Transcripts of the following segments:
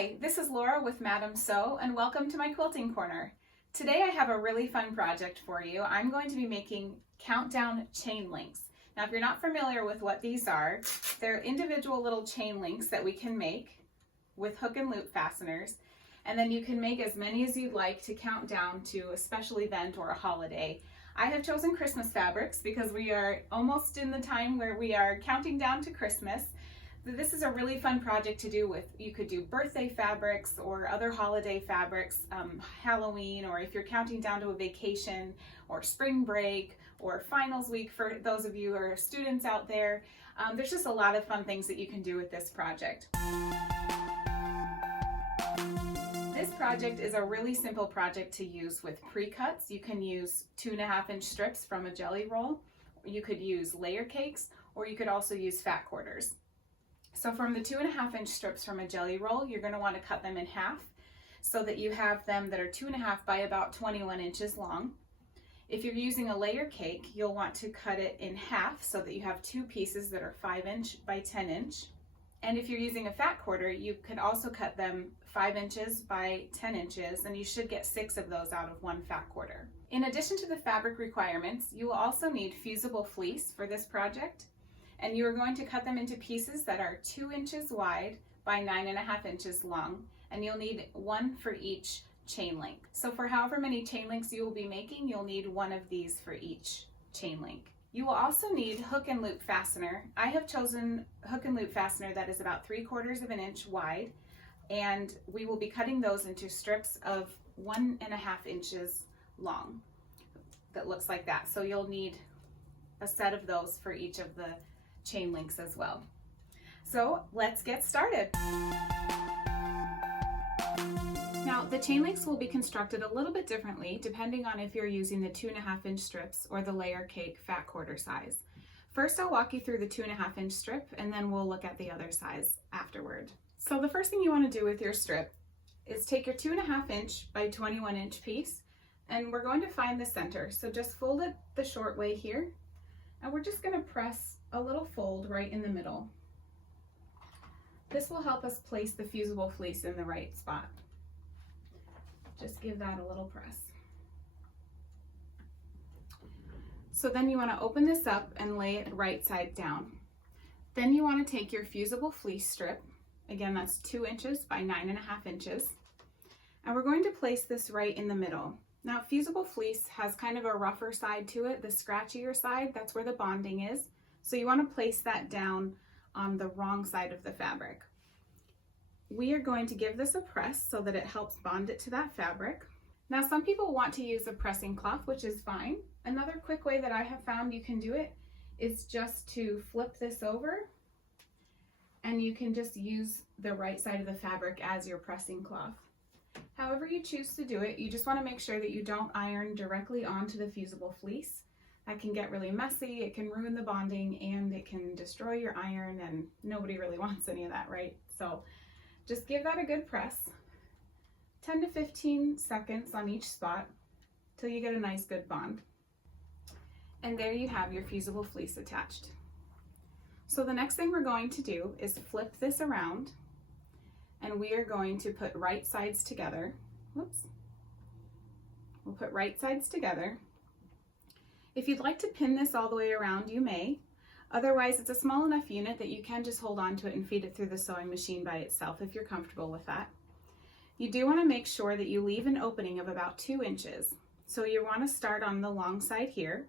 Hi, this is Laura with Madam Sew, and welcome to my quilting corner. Today I have a really fun project for you. I'm going to be making countdown chain links. Now if you're not familiar with what these are, they're individual little chain links that we can make with hook and loop fasteners, and then you can make as many as you'd like to count down to a special event or a holiday. I have chosen Christmas fabrics because we are almost in the time where we are counting down to Christmas. This is a really fun project to do with, you could do birthday fabrics or other holiday fabrics, Halloween, or if you're counting down to a vacation or spring break or finals week for those of you who are students out there. There's just a lot of fun things that you can do with this project. This project is a really simple project to use with pre-cuts. You can use 2.5-inch strips from a jelly roll, you could use layer cakes, or you could also use fat quarters. So from the 2.5-inch strips from a jelly roll, you're going to want to cut them in half so that you have them that are 2.5 by about 21 inches long. If you're using a layer cake, you'll want to cut it in half so that you have two pieces that are 5-inch by 10-inch. And if you're using a fat quarter, you could also cut them 5 inches by 10 inches, and you should get 6 of those out of one fat quarter. In addition to the fabric requirements, you will also need fusible fleece for this project. And you are going to cut them into pieces that are 2 inches wide by 9.5 inches long, and you'll need one for each chain link. So for however many chain links you will be making, you'll need one of these for each chain link. You will also need hook and loop fastener. I have chosen hook and loop fastener that is about 3/4 of an inch wide, and we will be cutting those into strips of 1.5 inches long that looks like that. So you'll need a set of those for each of the chain links as well. So let's get started. Now the chain links will be constructed a little bit differently depending on if you're using the 2.5-inch strips or the layer cake fat quarter size. First I'll walk you through the 2.5-inch strip, and then we'll look at the other size afterward. So the first thing you want to do with your strip is take your 2.5-inch by 21-inch piece, and we're going to find the center. So just fold it the short way here, and we're just going to press a little fold right in the middle. This will help us place the fusible fleece in the right spot. Just give that a little press. So then you want to open this up and lay it right side down. Then you want to take your fusible fleece strip, again that's 2 inches by 9.5 inches, and we're going to place this right in the middle. Now fusible fleece has kind of a rougher side to it, the scratchier side, that's where the bonding is. So you want to place that down on the wrong side of the fabric. We are going to give this a press so that it helps bond it to that fabric. Now some people want to use a pressing cloth, which is fine. Another quick way that I have found you can do it is just to flip this over, and you can just use the right side of the fabric as your pressing cloth. However you choose to do it, you just want to make sure that you don't iron directly onto the fusible fleece. That can get really messy, it can ruin the bonding, and it can destroy your iron, and nobody really wants any of that, right? So just give that a good press, 10 to 15 seconds on each spot till you get a nice good bond. And there you have your fusible fleece attached. So the next thing we're going to do is flip this around, and we are going to put right sides together. Whoops. We'll put right sides together. If you'd like to pin this all the way around, you may. Otherwise, it's a small enough unit that you can just hold on to it and feed it through the sewing machine by itself if you're comfortable with that. You do want to make sure that you leave an opening of about 2 inches. So you want to start on the long side here,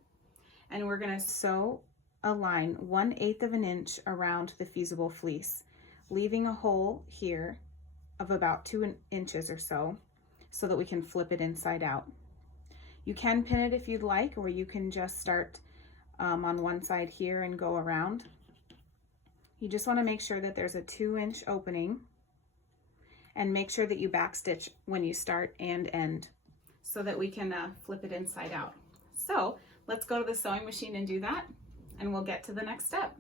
and we're going to sew a line 1/8 of an inch around the fusible fleece, leaving a hole here of about 2 inches or so that we can flip it inside out. You can pin it if you'd like, or you can just start on one side here and go around. You just want to make sure that there's a 2-inch opening, and make sure that you backstitch when you start and end so that we can flip it inside out. So let's go to the sewing machine and do that, and we'll get to the next step.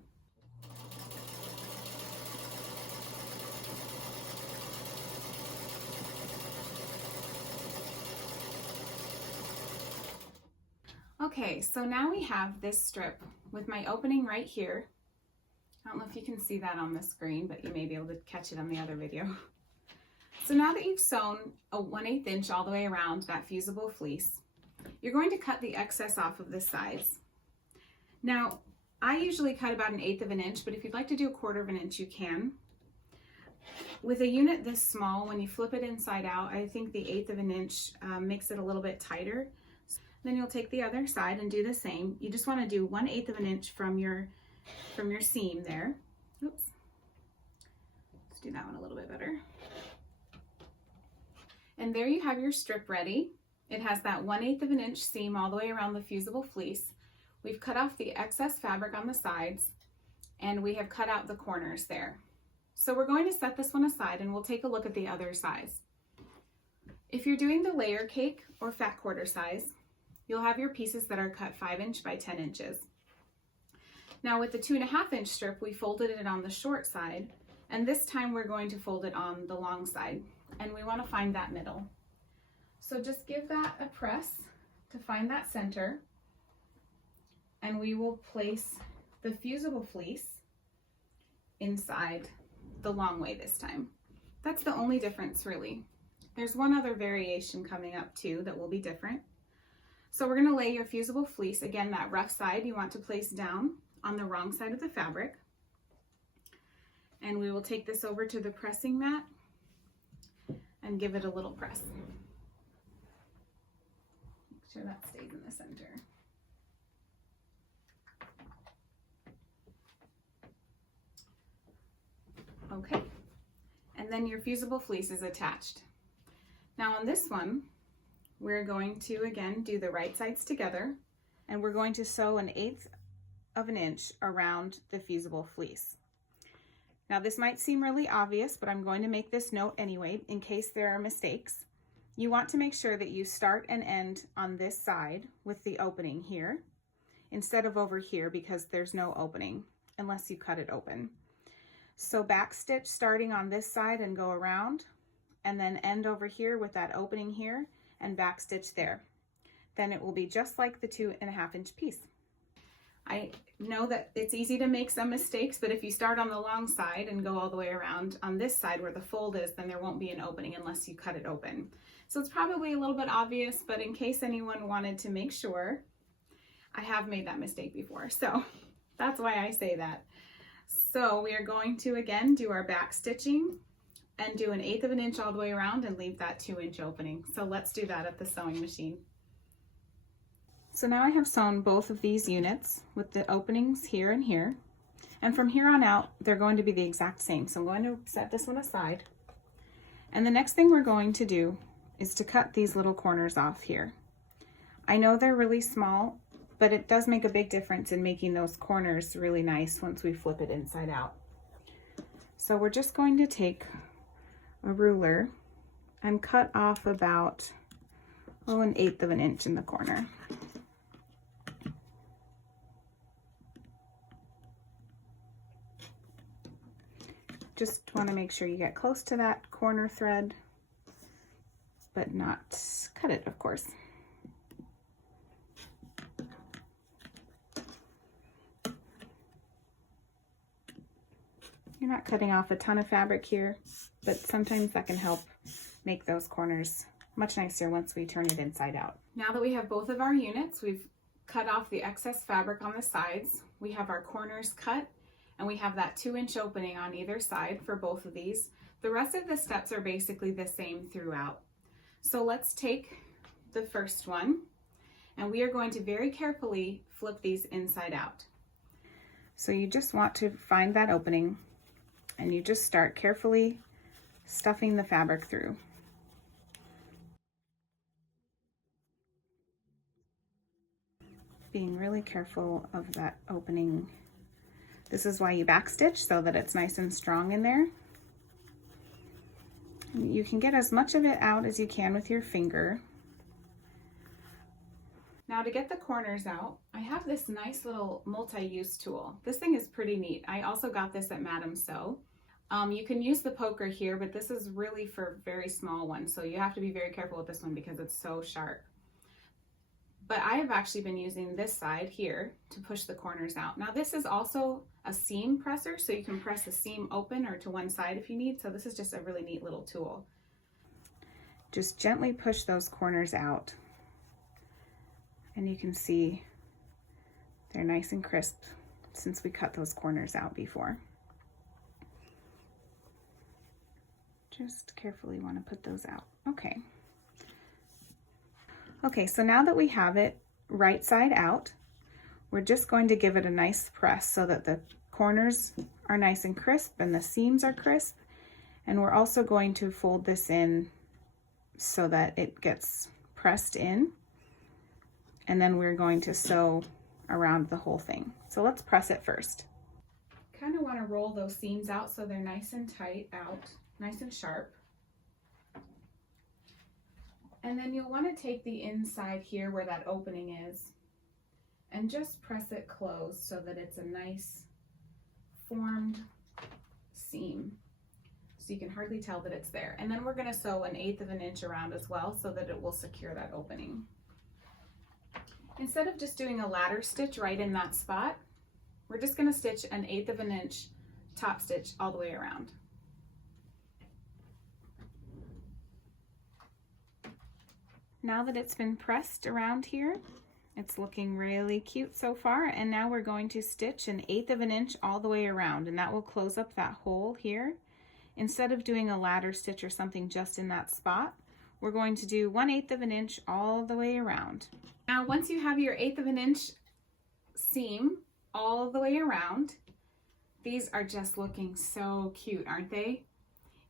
Okay, so now we have this strip with my opening right here. I don't know if you can see that on the screen, but you may be able to catch it on the other video. So now that you've sewn a 1/8 inch all the way around that fusible fleece, you're going to cut the excess off of the sides. Now, I usually cut about 1/8 of an inch, but if you'd like to do 1/4 of an inch, you can. With a unit this small, when you flip it inside out, I think the 1/8 of an inch makes it a little bit tighter. Then you'll take the other side and do the same. You just want to do 1/8 of an inch from your seam there. Oops. Let's do that one a little bit better. And there you have your strip ready. It has that 1/8 of an inch seam all the way around the fusible fleece. We've cut off the excess fabric on the sides, and we have cut out the corners there. So we're going to set this one aside and we'll take a look at the other size. If you're doing the layer cake or fat quarter size, you'll have your pieces that are cut 5 inch by 10 inches. Now with the 2.5 inch strip, we folded it on the short side, and this time we're going to fold it on the long side, and we want to find that middle. So just give that a press to find that center, and we will place the fusible fleece inside the long way this time. That's the only difference really. There's one other variation coming up too that will be different. So we're going to lay your fusible fleece, again that rough side you want to place down on the wrong side of the fabric, and we will take this over to the pressing mat and give it a little press. Make sure that stays in the center. Okay, and then your fusible fleece is attached. Now on this one, we're going to again do the right sides together, and we're going to sew 1/8 of an inch around the fusible fleece. Now this might seem really obvious, but I'm going to make this note anyway in case there are mistakes. You want to make sure that you start and end on this side with the opening here instead of over here, because there's no opening unless you cut it open. So back stitch starting on this side and go around, and then end over here with that opening here and back stitch there. Then it will be just like the 2.5 inch piece. I know that it's easy to make some mistakes, but if you start on the long side and go all the way around on this side where the fold is, then there won't be an opening unless you cut it open. So it's probably a little bit obvious, but in case anyone wanted to make sure, I have made that mistake before. So that's why I say that. So we are going to again do our back stitching and do 1/8 of an inch all the way around and leave that 2 inch opening. So let's do that at the sewing machine. So now I have sewn both of these units with the openings here and here. And from here on out, they're going to be the exact same. So I'm going to set this one aside. And the next thing we're going to do is to cut these little corners off here. I know they're really small, but it does make a big difference in making those corners really nice once we flip it inside out. So we're just going to take a ruler and cut off about 1/8 of an inch in the corner. Just want to make sure you get close to that corner thread, but not cut it, of course. You're not cutting off a ton of fabric here, but sometimes that can help make those corners much nicer once we turn it inside out. Now that we have both of our units, we've cut off the excess fabric on the sides, we have our corners cut, and we have that 2 inch opening on either side for both of these. The rest of the steps are basically the same throughout. So let's take the first one, and we are going to very carefully flip these inside out. So you just want to find that opening, and you just start carefully stuffing the fabric through. Being really careful of that opening. This is why you backstitch, so that it's nice and strong in there. You can get as much of it out as you can with your finger. Now to get the corners out, I have this nice little multi-use tool. This thing is pretty neat. I also got this at Madame Sew. You can use the poker here, but this is really for very small ones, so you have to be very careful with this one because it's so sharp. But I have actually been using this side here to push the corners out. Now this is also a seam presser, so you can press the seam open or to one side if you need. So this is just a really neat little tool. just gently push those corners out. And you can see they're nice and crisp since we cut those corners out before. Just carefully want to put those out. Okay. Okay, so now that we have it right side out, we're just going to give it a nice press so that the corners are nice and crisp and the seams are crisp. And we're also going to fold this in so that it gets pressed in. And then we're going to sew around the whole thing. So let's press it first. Kind of want to roll those seams out so they're nice and tight out, nice and sharp. And then you'll want to take the inside here where that opening is and just press it closed so that it's a nice formed seam. So you can hardly tell that it's there. And then we're going to sew 1/8 of an inch around as well so that it will secure that opening. Instead of just doing a ladder stitch right in that spot, we're just going to stitch 1/8 of an inch top stitch all the way around. Now that it's been pressed around here, it's looking really cute so far, and now we're going to stitch 1/8 of an inch all the way around, and that will close up that hole here. Instead of doing a ladder stitch or something just in that spot, we're going to do 1/8 of an inch all the way around. Now, once you have your 1/8 of an inch seam all the way around, these are just looking so cute, aren't they?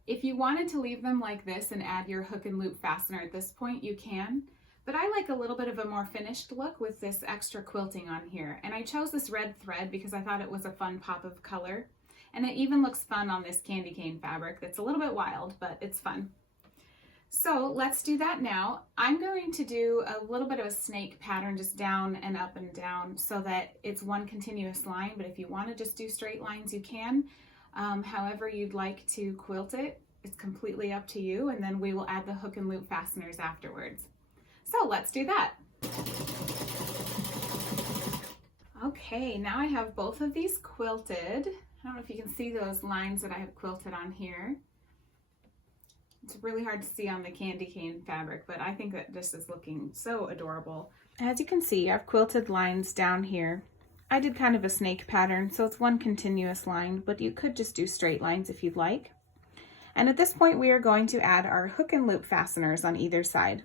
If you wanted to leave them like this and add your hook and loop fastener at this point, you can. But I like a little bit of a more finished look with this extra quilting on here. And I chose this red thread because I thought it was a fun pop of color. And it even looks fun on this candy cane fabric that's a little bit wild, but it's fun. So let's do that now. I'm going to do a little bit of a snake pattern, just down and up and down, so that it's one continuous line. But if you want to just do straight lines, you can. However you'd like to quilt it, it's completely up to you. And then we will add the hook and loop fasteners afterwards. So let's do that. Okay, now I have both of these quilted. I don't know if you can see those lines that I have quilted on here. It's really hard to see on the candy cane fabric, but I think that this is looking so adorable. As you can see, I've quilted lines down here. I did kind of a snake pattern, so it's one continuous line, but you could just do straight lines if you'd like. And at this point, we are going to add our hook and loop fasteners on either side.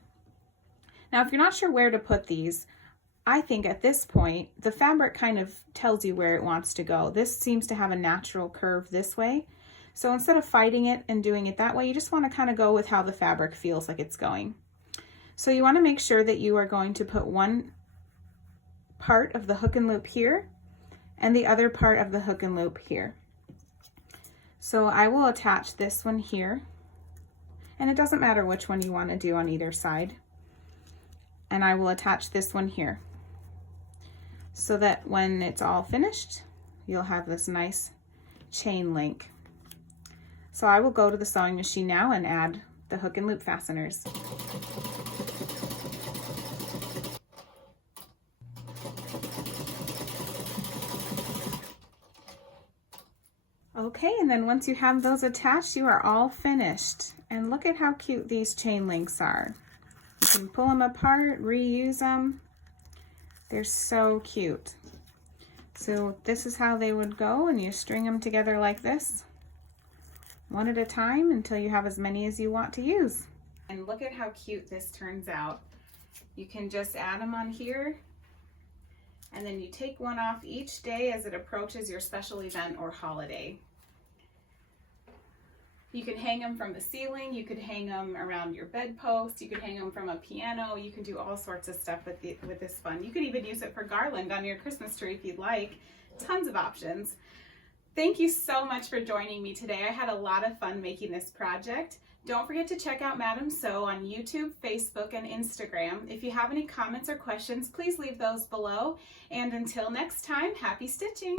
Now, if you're not sure where to put these, I think at this point, the fabric kind of tells you where it wants to go. This seems to have a natural curve this way. So instead of fighting it and doing it that way, you just want to kind of go with how the fabric feels like it's going. So you want to make sure that you are going to put one part of the hook and loop here and the other part of the hook and loop here. So I will attach this one here, and it doesn't matter which one you want to do on either side. And I will attach this one here so that when it's all finished, you'll have this nice chain link. So I will go to the sewing machine now and add the hook and loop fasteners. Okay, and then once you have those attached, you are all finished. And look at how cute these chain links are. You can pull them apart, reuse them. They're so cute. So this is how they would go, and you string them together like this, one at a time until you have as many as you want to use. And look at how cute this turns out. You can just add them on here, and then you take one off each day as it approaches your special event or holiday. You can hang them from the ceiling, you could hang them around your bedpost, you could hang them from a piano, you can do all sorts of stuff with this fun. You could even use it for garland on your Christmas tree if you'd like. Tons of options. Thank you so much for joining me today. I had a lot of fun making this project. Don't forget to check out Madam Sew on YouTube, Facebook, and Instagram. If you have any comments or questions, please leave those below. And until next time, happy stitching!